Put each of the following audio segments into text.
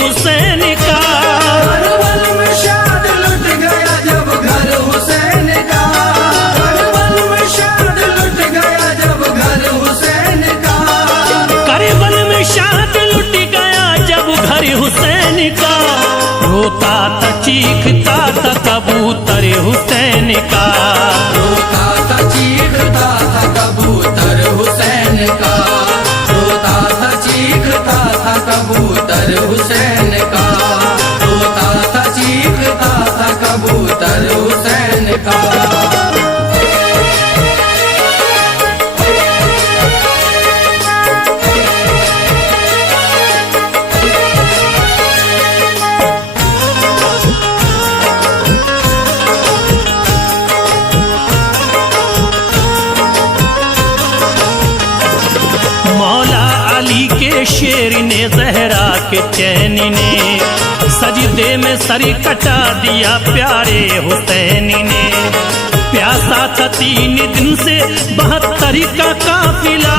हुसैन का। करबल में शाद लुट गया जब घर हुसैन का, करबल में शाद लुट गया जब घर हुसैन का, करबल में शाद लुट गया जब घर हुसैन का। रोता था चीखता था कबूतर हुसैन का, रोता था चीखता था कबूतर हुसैन का, रोता था चीखता था कबूतर हुसैन का, रोता था चीखता था कबूतर हुसैन का। मौला अली के शेर ने जहरा के चैन ने सजदे में सर कटा दिया प्यारे हुसैन ने। प्यासा था 3 दिन से 72 का काफिला,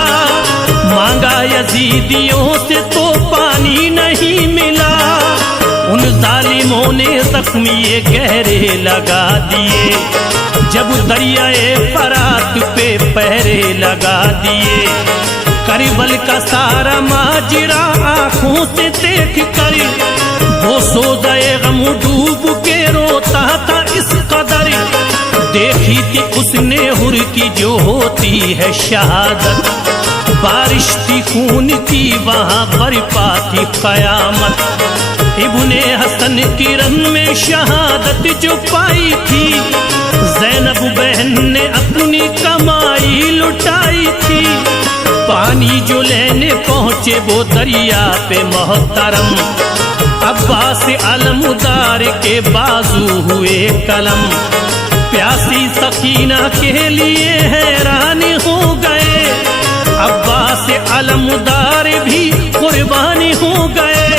मांगा यजीदियों से तो पानी नहीं मिला। उन जालिमों ने जख्मी गहरे लगा दिए, जब दरियाए फरात पे पहरे लगा दिए। करबल का सारा माजरा आंखों से देख कर वो सोज़े गम डूब के रोता था इस कदर। देखी थी उसने हुर की जो होती है शहादत, बारिश थी खून की वहां बरपा थी कयामत। इब्ने हसन की रन में शहादत जो पाई थी, ज़ैनब बहन ने अपनी कमाई लुटाई थी। पानी जो लेने पहुंचे वो दरिया पे मोहतरम, अब्बास अलमुदार के बाजू हुए कलम। प्यासी सकीना के लिए हैरान हो गए, अब्बास अलमुदार भी कुर्बान हो गए।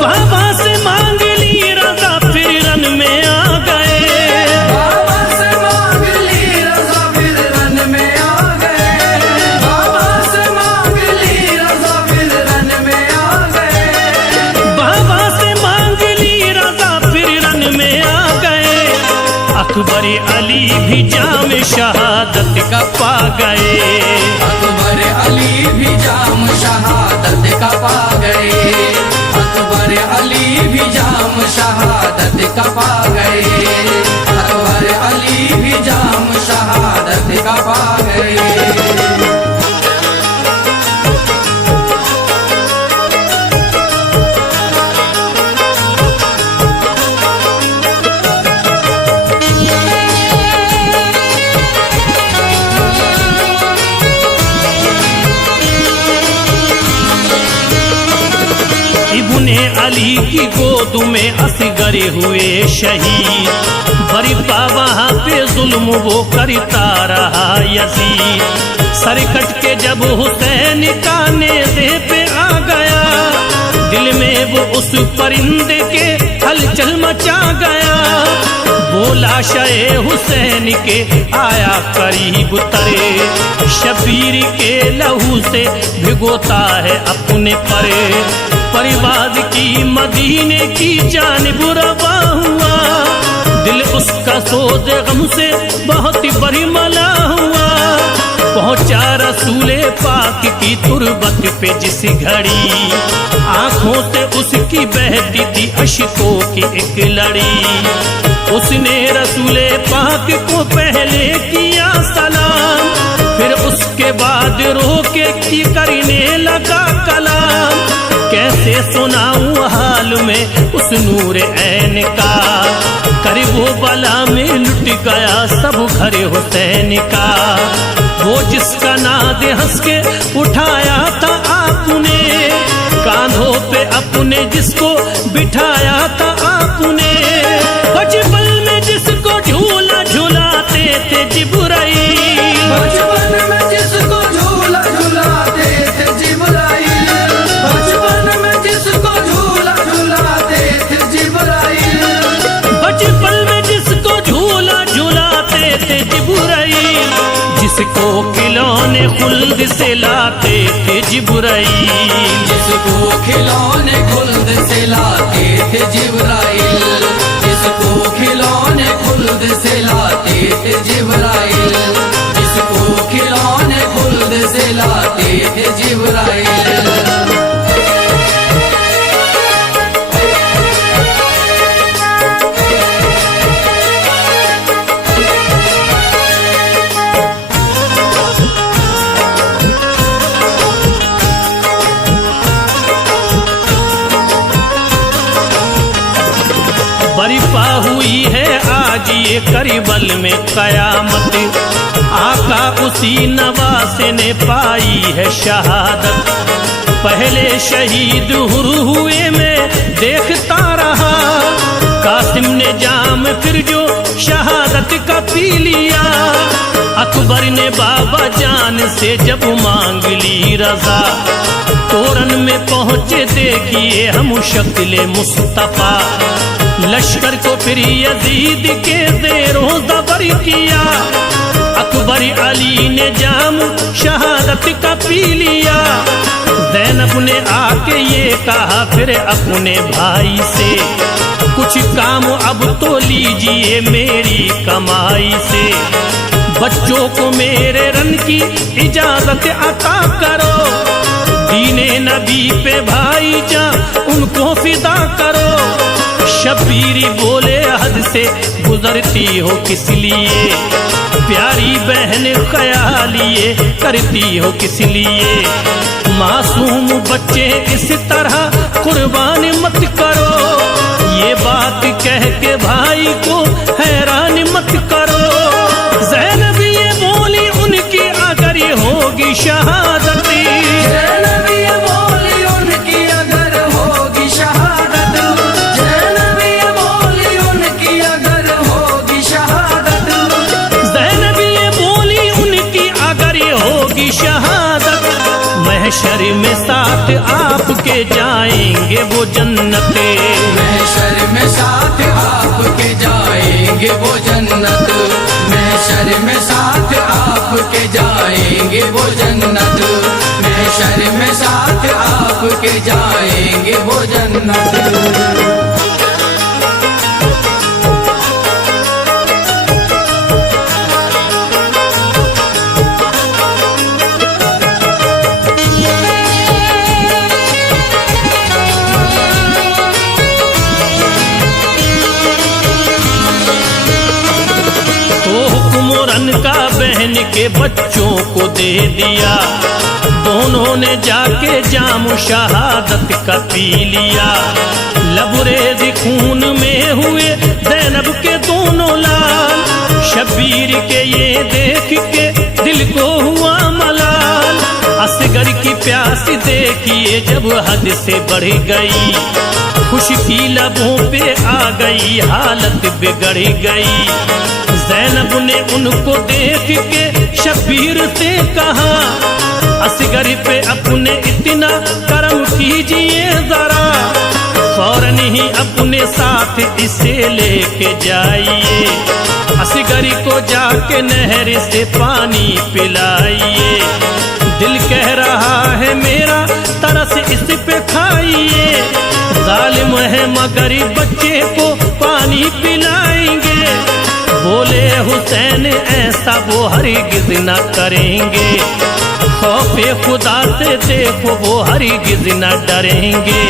बाबा से मांग ली रजा फिर रन में आ गए, बाबा से मांग ली रजा फिर रन में आ गए, बाबा से मांग ली रजा फिर रन में आ गए, बाबा से मांग ली रजा फिर रन में आ गए। अकबर अली भी जाम शहादत का पा गए, अकबर अली भी जाम शहादत का पा गए, अकबर अली भी जाम शहादत का पा गए, अकबर अली भी जाम शहादत का पा गए। इब्ने अली की गोद में असगर हुए शहीद, बरिपा वहां पे जुल्म वो करता रहा यजीद। सर कट के जब हुसैन का नेज़े पे आ गया, दिल में वो उस परिंदे के हलचल मचा गया। बोला शे हुसैन के आया करीब तरे, शबीर के लहू से भिगोता है अपने परे। परिवाद की मदीने की जानिब रवा हुआ, दिल उसका सोज़े गम से बहुत बड़ी मला हुआ। पहुंचा रसूले पाक की तुरबत पे जिस घड़ी, आंखों से उसकी बहती थी अश्कों की एक लड़ी। उसने रसूले पाक को पहले किया सलाम, फिर उसके बाद रोके की करने लगा कलाम। कैसे सुनाऊं हाल में उस नूर ऐन का, करबो बला में लुट गया सब घर हुसैन का। वो जिसका नाद हंस के उठाया था आपने, कांधों पे अपने जिसको बिठाया था आपने। बचपन में जिसको झूला झूलाते थे जिब्राइल, बचपन में जिसको झूला झूलाते थे जिब्राइल, बचपन में जिसको झूला झूलाते थे जिब्राइल, बचपन में जिसको झूला झूलाते थे जिब्राइल। जिसको खिलौने खुल्द से लाते थे जिब्राइल, जिसको खिलौने खुल्द से लाते थे जिब्राइल, जिसको खिलौने खुल्द से लाते थे जिब्राइल, जिसको खिलौने खुल्द से लाते थे जिब्राइल। बरिपा हुई है आज ये करबल में कयामत, आका उसी नवासे ने पाई है शहादत। पहले शहीद हुए में देखता रहा, कासिम ने जाम फिर जो शहादत का पी लिया। अकबर ने बाबा जान से जब मांग ली रजा, तोरन में पहुंचे देखिए हम शक्ल मुस्तफा। लश्कर को फिर यजीद के ज़ेरों ज़बर किया, अकबर अली ने जाम शहादत का पी लिया। ज़ैनब ने आके ये कहा फिर अपने भाई से, कुछ काम अब तो लीजिए मेरी कमाई से। बच्चों को मेरे रन की इजाजत अता करो, दीने नबी पे भाई जा उनको फिदा करो। शब्बीरी बोले हद से गुजरती हो किस लिए, प्यारी बहन ख्यालिए करती हो किस लिए। मासूम बच्चे इस तरह कुर्बान मत करो, ये बात कह के भाई को हैरान मत करो। ज़ैनब ये बोली उनकी अगर ये होगी शहादत, ज़ैनब ये बोली उनकी अगर होगी शहादत, ज़ैनब ये बोली उनकी अगर होगी शहादत, ज़ैनब ये बोली उनकी अगर ये होगी शहादत। महशर में साथ आपके जाएंगे वो जन्नते, महशर में साथ आपके जाएंगे वो जन्नत, महशर में साथ आपके जाएंगे वो जन्नत, महशर में साथ आपके जाएंगे वो जन्नत। हुक्मरन का बहन के बच्चों को दे दिया, दोनों ने जाके जाम शहादत का पी लिया। लबरेज खून में हुए ज़ैनब के दोनों लाल, शब्बीर के ये देख के दिल को हुआ मलाल। असगर की प्यास देखिए जब हद से बढ़ गई, खुशकी लबों पे आ गई हालत बिगड़ गई। ज़ैनब ने उनको देख के शब्बीर से कहा, असगर पे अपने इतना करम कीजिए जरा, फौरन ही अपने साथ इसे लेके जाइए। असगर को जाके नहर से पानी पिलाइए, दिल कह रहा है मेरा तरस इस पे खाइए। जालिम है मगर बच्चे को पानी पिलाएंगे, बोले हुसैन ऐसा वो हरगिज़ न करेंगे। खौफे खुदा से देखो वो हरगिज़ न डरेंगे।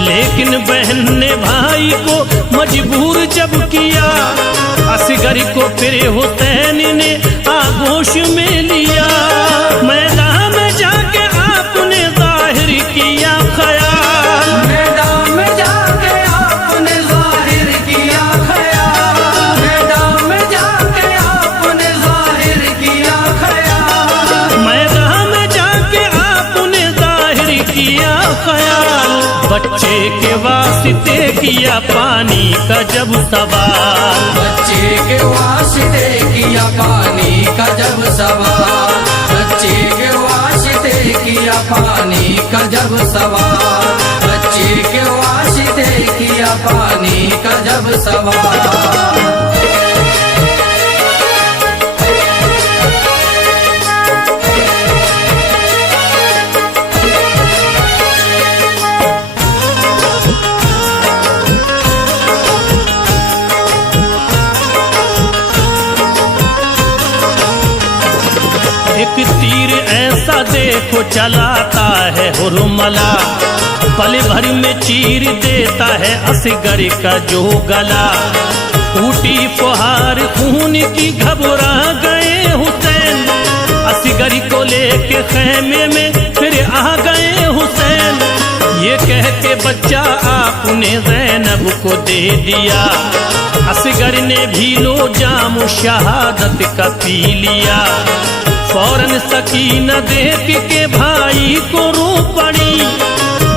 लेकिन बहन ने भाई को मजबूर जब किया, असगर को फिर हुसैन ने आगोश में लिया। मैदान में जाके आपने जाहिर किया ख्याल, मैदान में जाके आपने जाहिर किया ख्याल, मैदान में जाके आपने जाहिर किया ख्याल, मैदान में जाके आपने जाहिर किया ख्याल। बच्चे के वास्ते किया पानी का जब सवाल, बच्चे के वास्ते किया पानी का जब सवाल, बच्चे के वास्ते किया पानी का जब सवाल, बच्चे के वास्ते किया पानी का जब सवाल। एक तीर ऐसा देखो चलाता है हुरमला, पल भर में चीर देता है असगर का जो गला। टूटी फुहार खून की घबरा गए हुसैन, असगर को लेके खैमे में फिर आ गए हुसैन। ये कह के बच्चा आपने ज़ैनब को दे दिया, असगर ने भी लो जाम शहादत का पी लिया। फौरन सकीना देख के भाई को रो पड़ी,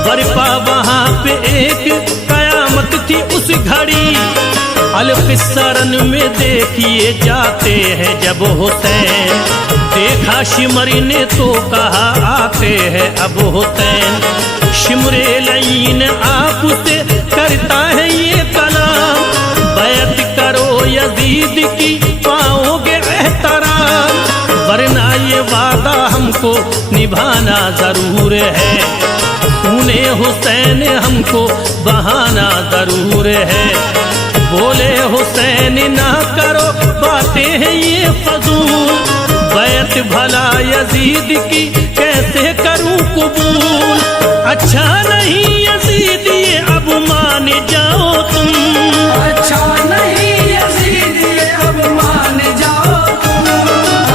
बरपा वहां पे एक कयामत थी उस घड़ी। अलकिस्सरन में देखिए जाते हैं जब हुसैन, देखा शिमरी ने तो कहा आते हैं अब हुसैन। शिमरे लईन आपसे करता है ये कलाम, बैत करो यजीद की पाओगे एहतराम, वरना ये वादा हमको निभाना जरूर है, खूने हुसैन हमको बहाना जरूर है। बोले हुसैन ना करो बातें हैं ये फजूल, बैत भला यजीद की कैसे करूं कबूल। अच्छा नहीं यजीद ये अब मान जाओ तुम, अच्छा नहीं यजीद ये अब मान जाओ तुम,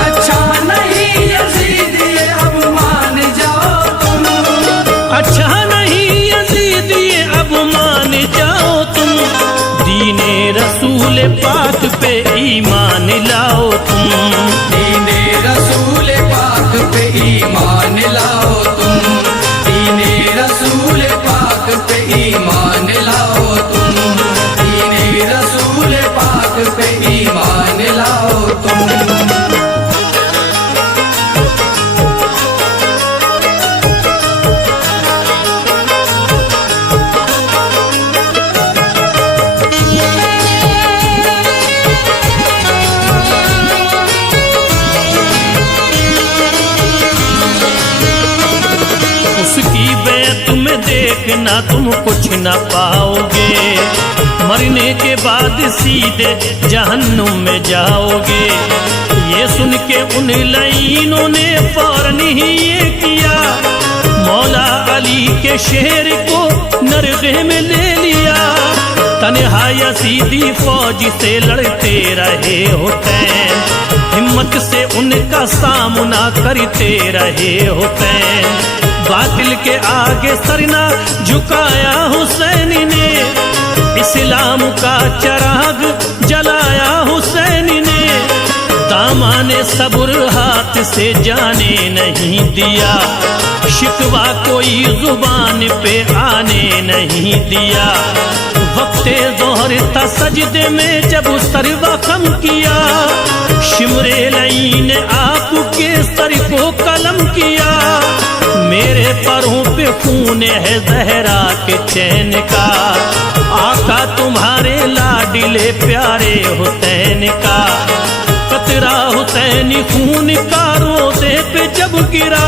अच्छा नहीं यजीद ये अब मान जाओ तुम, अच्छा नहीं यजीद ये अब मान जाओ तुम। दीने रसूल पाक पे ईमान लाओ तुम, दीने रसूल पाक पे ईमान लाओ तुम, दीने रसूल पाक पे ईमान लाओ तुम, दीने रसूल पाक पे ईमान लाओ तुम। उसकी बैत में देखना तुम कुछ न पाओगे, मरने के बाद सीधे जहन्नुम में जाओगे। ये सुन के उन लाइनों ने फौरन ही ये किया, मौला अली के शेर को नरगे में ले लिया। तन्हा यजीदी फौज से लड़ते रहे हुसैन, हिम्मत से उनका सामना करते रहे हुसैन। बातिल के आगे सरना झुकाया हुसैन ने, इस्लाम का चिराग जलाया हुसैन ने। दामाने सब्र हाथ से जाने नहीं दिया, शिकवा कोई जुबान पे आने नहीं दिया। वक्ते जोहर था सजदे में जब सर वखम किया, शिमरे लई ने आपके सर को कलम किया। मेरे परों पे खून है जहरा के चैन का, आका तुम्हारे लाडिले प्यारे हुसैन का। कतरा हुसैनी खून का रोज़े पे जब गिरा,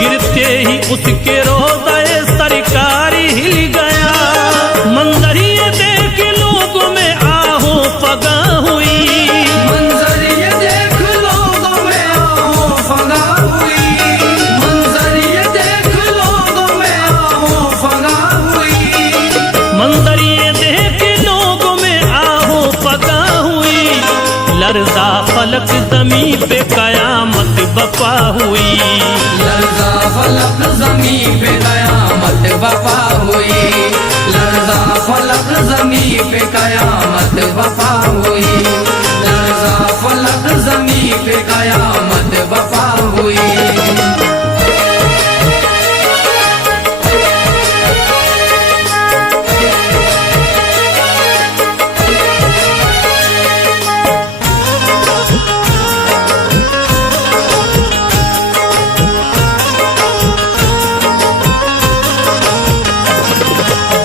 गिरते ही उसके रोज़े सरकार हिल गया। मंजर ये देख लोगों में आहो फगा हुई, मंजर ये देख लोगों में आहो फगा हुई, मंजर ये देख लोगों में आहो फगा हुई, मंजर ये देख लोगों में आहो फगा हुई। लर्जा फलक ज़मीं पे कयामत बपा हुई, लर्जा फलक ज़मीं पे कयामत बपा हुई, लर्जा फलक ज़मीं पे कयामत बपा हुई, लर्जा फलक ज़मीं पे कयामत बपा हुई।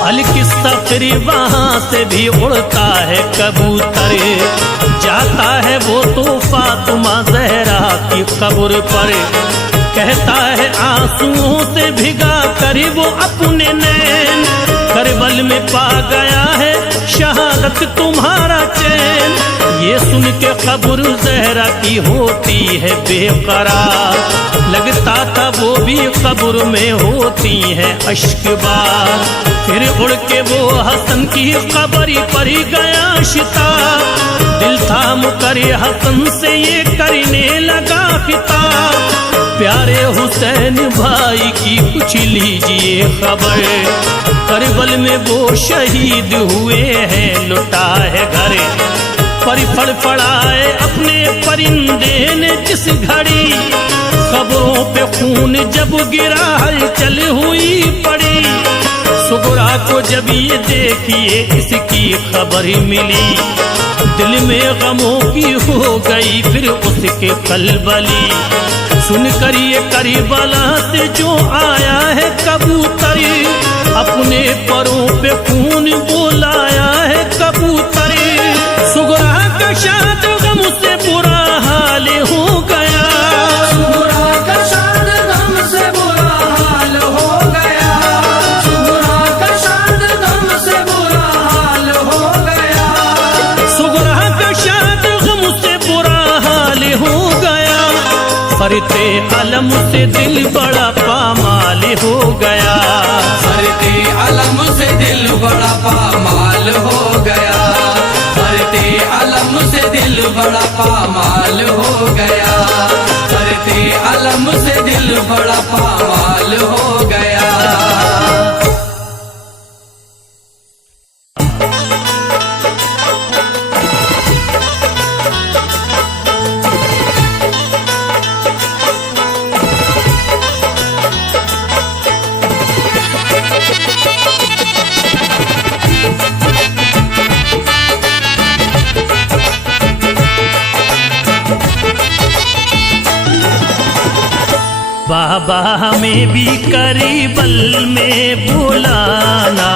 अलकिस्सा फिर वहाँ से भी उड़ता है कबूतर, जाता है वो तो फातिमा ज़हरा की कब्र पर। कहता है आंसुओं से भिगा कर वो अपने नैन, करबल में पा गया है शहादत तुम्हारा चैन। ये सुन के खबर जहरा की होती है बेकरार, लगता था वो भी कब्र में होती है अश्कबार। फिर उड़ के वो हसन की कब्र पर गया शिताब, दिल थाम कर हसन से ये करने लगा खिताब, प्यारे हुसैन भाई की कुछ लीजिए खबर, करबल में वो शहीद हुए हैं, लुटा है घर। परी फड़फड़ाए अपने परिंदे ने जिस घड़ी, खबरों पे खून जब गिरा हलचल हुई पड़ी। सुगरा को जब ये देखिए इसकी खबर मिली, दिल में गमों की हो गई फिर उसके कलबली। सुनकर ये करबला से जो आया है कबूतर, अपने परों पे खून बोलाया है कबूतर। सुगरा का शाद गम से बुरा हाल हो गया, सुगरा का शाद गम से बुरा हाल हो गया, सुगरा का शाद गम से बुरा हाल हो गया, सुगरा का शाद गम से बुरा हाल हो गया। फरते अलम से दिल बड़ा पामाल हो गया, फरते अलम से दिल बड़ा पामाल हो गया, फरते अलम से दिल बड़ा पामाल हो गया, फरते अलम से दिल बड़ा पामाल हो गया। बाबा हमें भी करबल में बुलाना,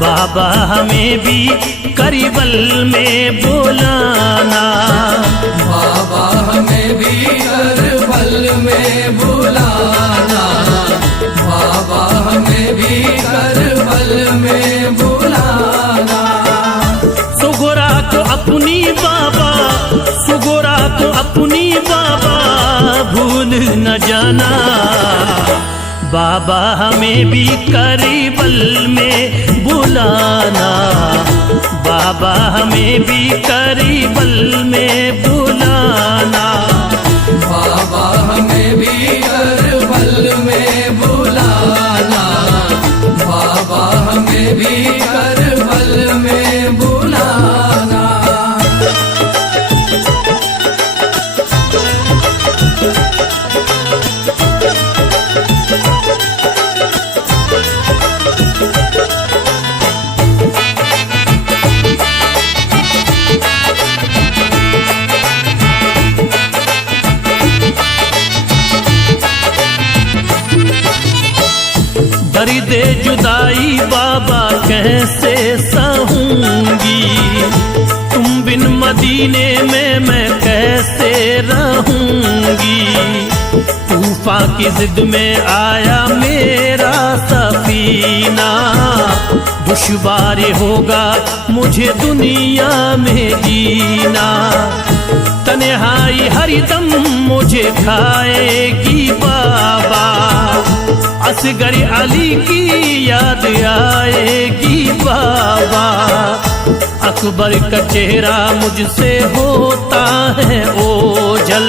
बाबा हमें भी करबल में बुलाना, बाबा हमें भी करबल में बुलाना, बाबा हमें भी करबल में बुलाना। सुगरा को अपनी बाबा, सुगरा को अपनी बाबा भूल न जाना, बाबा हमें भी करबल में बुलाना, बाबा हमें भी करबल में बुलाना, बाबा हमें भी करबल में बुलाना, बाबा हमें भी करबल में बुलाना। दर्दे जुदाई बाबा कैसे सहूंगी, तुम बिन मदीने में मैं कैसे रहूंगी। तूफान की जिद में आया मेरा सफीना, दुश्वार होगा मुझे दुनिया में जीना। तन्हाई हरदम मुझे खाएगी बाबा, असगर अली की याद आएगी बाबा। अकबर का चेहरा मुझसे होता है ओझल,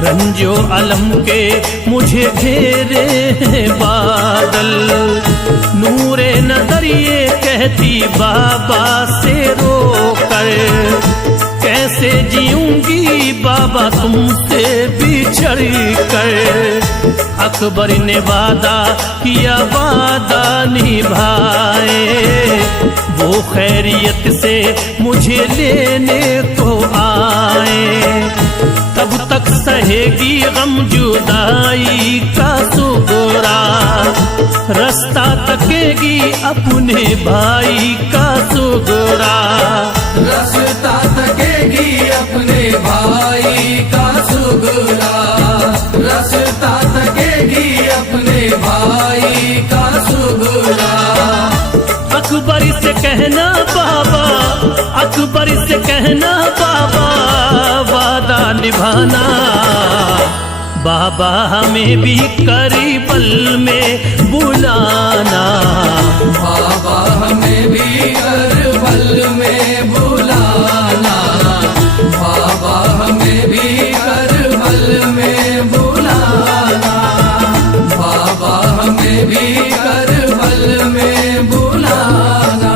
रंजो अलम के मुझे घेरे हैं बादल। नूरे नजर ये कहती बाबा से रोकर, कैसे जीऊंगी बाबा तुमसे बिछड़ कर। अकबर ने वादा किया वादा निभाए, वो खैरियत से मुझे लेने को आए। तब तक सहेगी गम जुदाई का सुगरा, रास्ता तकेगी अपने भाई का सुगरा। रास्ता तकेगी अपने भाई का सुगरा, रास्ता तकेगी अपने भाई का सुगरा। अकबर से कहना बाबा अकबर से कहना बाबा वादा निभाना, बाबा हमें भी करबल में बुलाना, बाबा हमें भी करबल में बुलाना, बाबा हमें भी करबल में बुलाना, बाबा हमें भी करबल में बुलाना।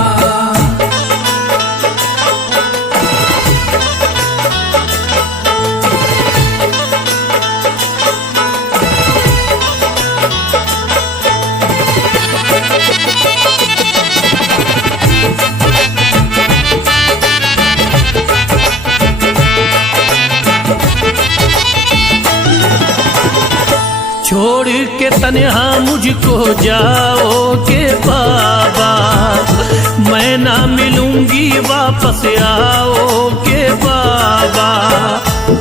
छोड़ के तन्हा मुझको जाओगे बाबा, मैं ना मिलूंगी वापस आओगे बाबा,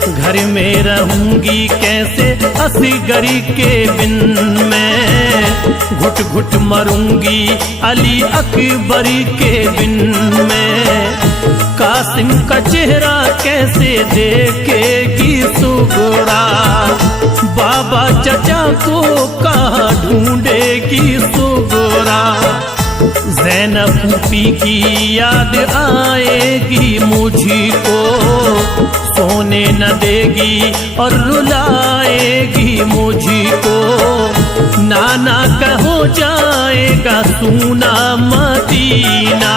घर में रहूंगी कैसे असगरी के बिन मैं, घुट घुट मरूंगी अली अकबर के बिन मैं, कासिम का चेहरा कैसे देखेगी सुगरा, बाबा चचा को कहाँ ढूंढेगी सुगरा, ज़ैनब फूफी की याद आएगी मुझको, सोने न देगी और रुलाएगी मुझको, नाना का हो जाएगा सूना मदीना,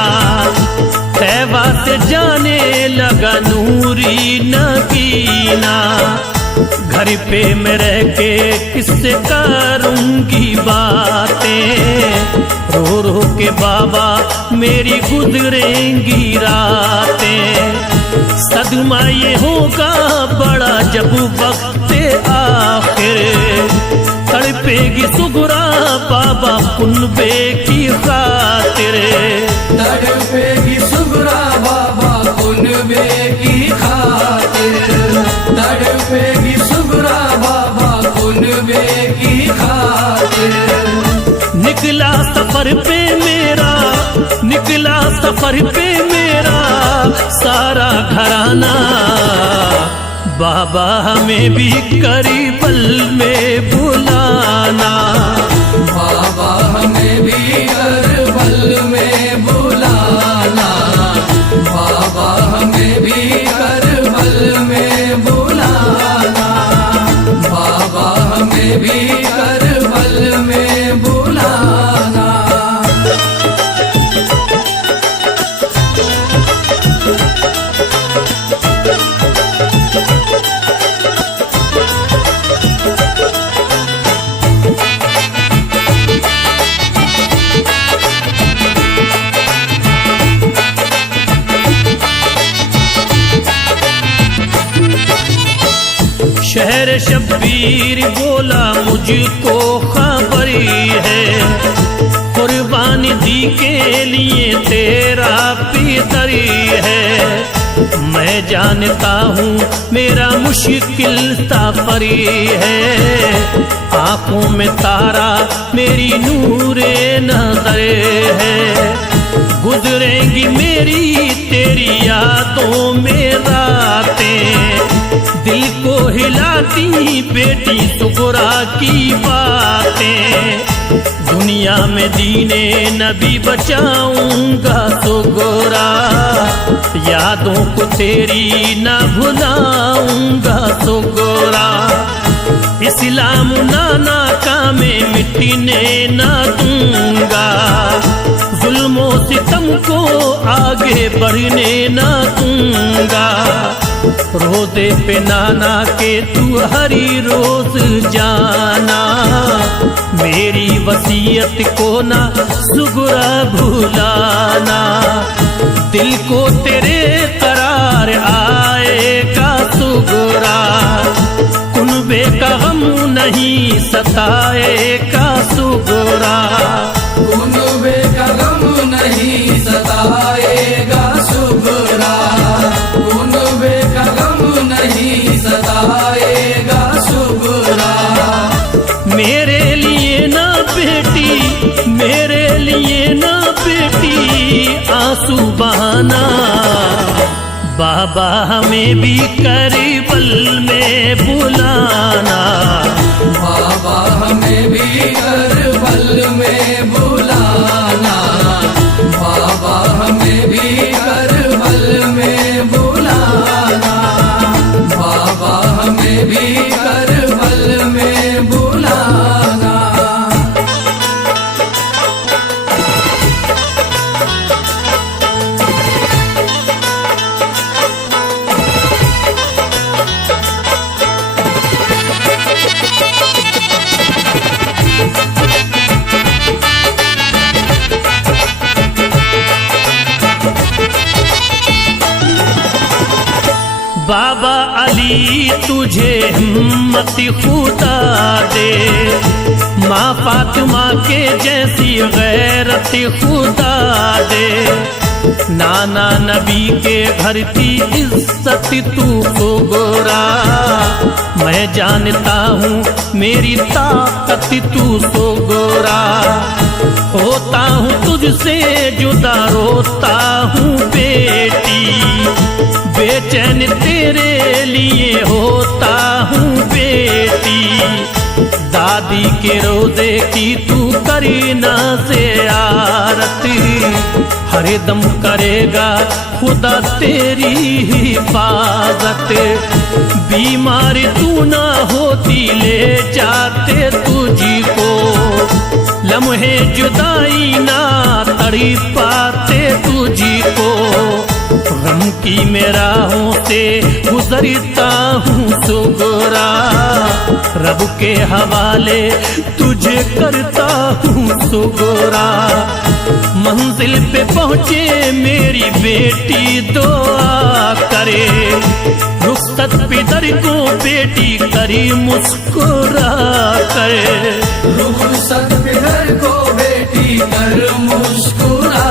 तैबा से जाने लगा नूरी नगीना, घर पे मैं रह के किससे करूंगी बातें, रो रो के बाबा मेरी गुजरेंगी रातें, सदमा ये होगा बड़ा जब वक्त आखिर, तड़पेगी सुगरा बाबा कुनबे की खातिर, तड़पेगी सुगरा बाबा कुनबे की खातिर, तड़पेगी सुगरा बाबा कुनबे की खातिर। निकला सफर पे मेरा, निकला सफर पे मेरा सारा घराना, बाबा हमें भी करबल में बुलाना, बाबा हमें भी करबल में बुलाना, बाबा हमें भी करबल में बुलाना, बाबा हमें भी करबल में बुलाना। शहर शब्बीर बोला मुझको खबर है, कुर्बानी दी के लिए तेरा पितरी है, मैं जानता हूँ मेरा मुश्किल सफरी है, आंखों में तारा मेरी नूरे नजर है, गुजरेंगी मेरी तेरी यादों में रातें, दिल को हिलाती बेटी सुगरा की बातें, दुनिया में दीने नबी बचाऊंगा सुगरा, यादों को तेरी न भुलाऊंगा सुगरा, इस्लाम नाना का मैं मिटने न दूंगा, जुल्मों सितम को आगे बढ़ने न दूंगा, रोज़े पे नाना के तू हरी रोज जाना, मेरी वसीयत को ना सुगरा भुलाना, दिल को तेरे करार आएगा सुगरा, कुनबे का गम नहीं सताएगा सुगरा, कुनबे का गम नहीं सताएगा सुगरा, कुनबे का गम नहीं सताएगा सुगरा। मेरे लिए ना बेटी, मेरे लिए ना बेटी आंसू बहाना, बाबा हमें भी करबल में बुलाना, बाबा हमें भी करबल में बुलाना, बाबा हमें भी करबल में बुलाना, बाबा हमें भी करबल में बुलाना। बाबा अली तुझे हिम्मत खुदा दे, माँ फातिमा के जैसी गैरत खुदा दे, नाना नबी के घर की इज्जत तू को गोरा, मैं जानता हूँ मेरी ताकत तू तो गोरा, होता हूँ तुझसे जुदा रोता हूँ बेटी, बेचैन तेरे लिए होता हूँ बेटी, दादी के रोजे की तू करीना से आरती, हरदम करेगा खुदा तेरी हिफाजत, बीमारी तू ना होती ले जाते तुझी को, लम्हे जुदाई ना तड़ी पाते तुझी को, गम की मेराहों से गुजरता हूँ सुगरा, रब के हवाले तुझे करता हूँ सुगरा, मंजिल पे पहुँचे मेरी बेटी दुआ करे, रुखसत पिदर को बेटी करी मुस्कुरा करे, रुखसत पिदर को बेटी कर मुस्कुरा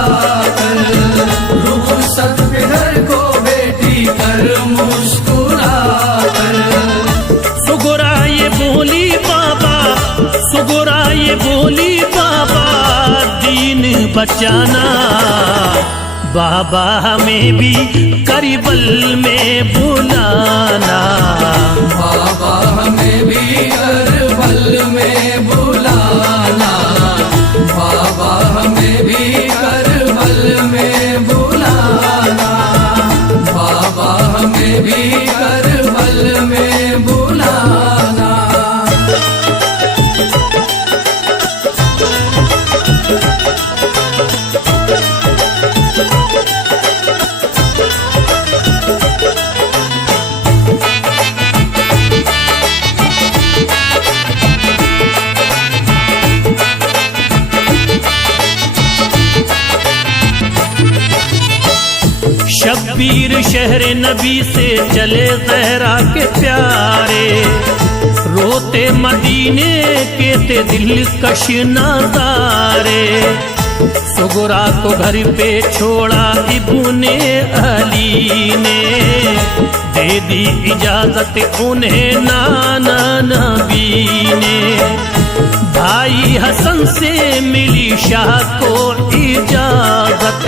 कर, रुखसत पिदर को बेटी कर मुस्कुरा कर। सुगरा ये बोली बाबा, सुगरा ये बोली बाबा, दीन बचाना, बाबा हमें भी करबल में बुलाना, बाबा हमें भी करबल में बुलाना, बाबा हमें भी करबल में बुलाना, बाबा हमें भी करबल में बुलाना। शब्बीर शहर नबी से चले ज़हरा के प्यारे, रोते मदीने के ते दिल कश नज़ारे, सुगरा को घर पे छोड़ा इब्ने अली ने, दे दी इजाजत उन्हें नाना नबी ने, भाई हसन से मिली शाह को इजाजत,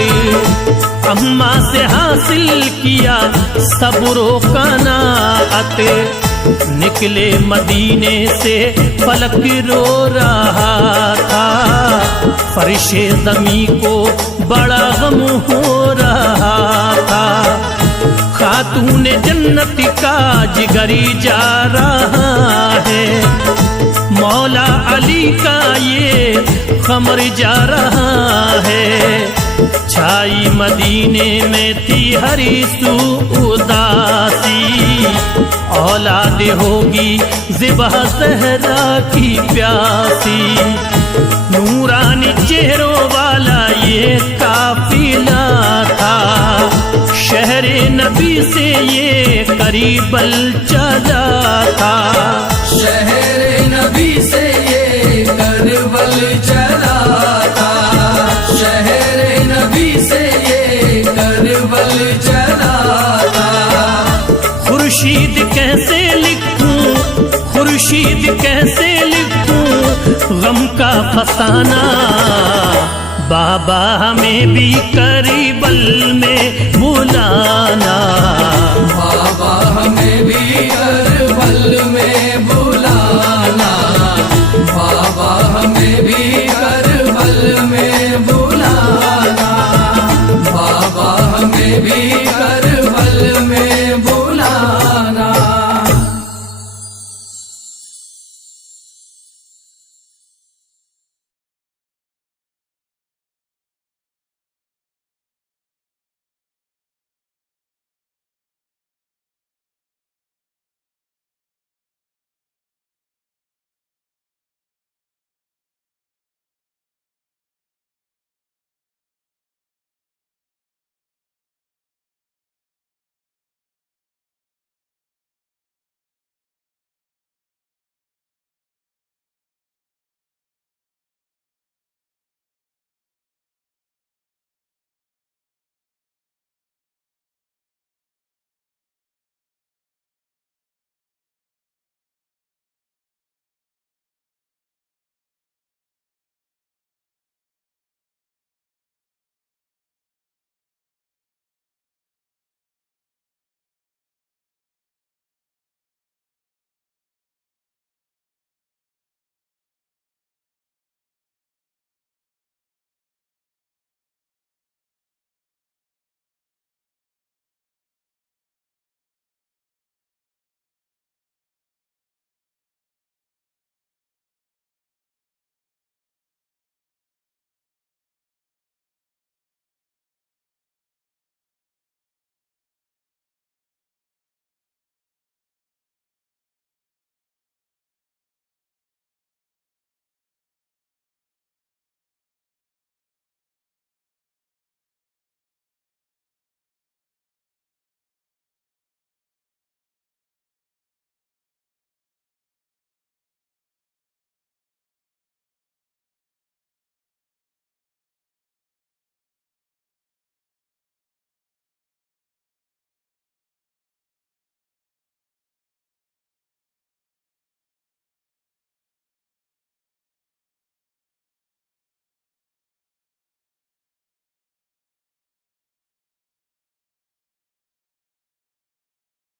अम्मा से हासिल किया सब्रो कनाअत, निकले मदीने से फलक रो रहा था, फरिशे ज़मी को बड़ा गम हो रहा था, खातून जन्नत का जिगरी जा रहा है, मौला अली का ये खमर जा रहा है, छाई मदीने में थी हरी सू उदासी, औलाद होगी ज़िबा ज़हरा की प्यासी, नूरानी चेहरों वाला ये काफिला था, शहरे नबी से ये करबल चला था, शहरे नबी से ये करबल चला था, शहरे नबी से ये करबल चला था। खुर्शीद कैसे लिखूं, खुर्शीद कैसे लिखूं गम का फसाना, बाबा हमें भी करीबल में बुलाना, बाबा हमें भी